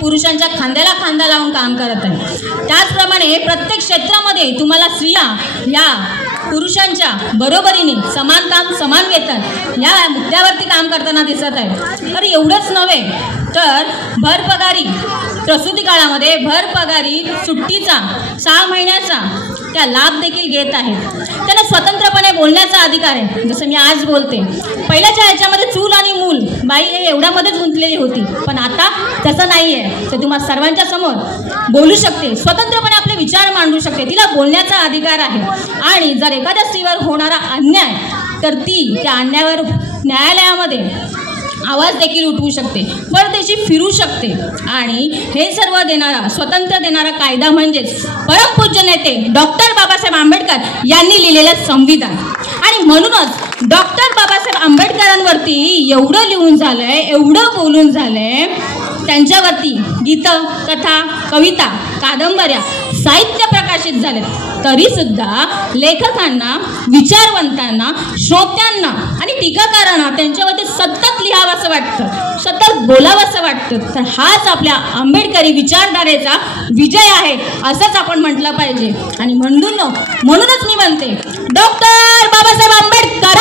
पुरुषांच्या खांद्याला खांदा लावून काम करत आहे. त्याचप्रमाणे प्रत्येक क्षेत्रामध्ये तुम्हाला स्त्रिया या पुरुषांच्या बरोबरीने समान काम समान वेतन या मुद्द्यावरती काम करताना दिसत आहे. तर एवढंच नव्हे तर भरपगारी प्रसूती काळामध्ये भरपगारी सुट्टीचा 6 महिन्याचा त्या लाभ देखील घेत आहेत. त्यांना स्वतंत्रपणे बोलण्याचा अधिकार आहे. जसं मी आज बोलते, पहिल्याच्या ह्याच्यामध्ये चूल आणि मूल बाई हे एवढ्यामध्येच गुंतलेली होती, पण आता तसं नाही आहे. ते तुम्हा सर्वांच्या समोर बोलू शकते, स्वतंत्रपणे आपले विचार मांडू शकते, तिला बोलण्याचा अधिकार आहे. आणि जर एखाद्या स्त्रीवर होणारा अन्याय तर ती त्या अन्यायावर न्यायालयामध्ये आवाज देखील उठवू शकते, परदेशी फिरू शकते. आणि हे सर्व देणारा स्वतंत्र देणारा कायदा म्हणजेच परमपूज्य नेते डॉक्टर बाबासाहेब आंबेडकर यांनी लिहिलेलं संविधान. आणि म्हणूनच डॉक्टर बाबासाहेब आंबेडकरांवरती एवढं लिहून झालंय, एवढं बोलून झालंय, त्यांच्यावरती गीतं, कथा, कविता, कादंबऱ्या, साहित्य प्रकाशित झाले, तरी सुद्धा लेखकांना, विचारवंतांना, श्रोत्यांना आणि टीकाकारांना त्यांच्यावरती सतत लिहावंसं वाटतं, सतत बोलावंसं वाटतं. तर हाच आपल्या आंबेडकरी विचारधारेचा विजय आहे असंच आपण म्हटलं पाहिजे. आणि म्हणूनच मी म्हणते, डॉक्टर बाबासाहेब आंबेडकर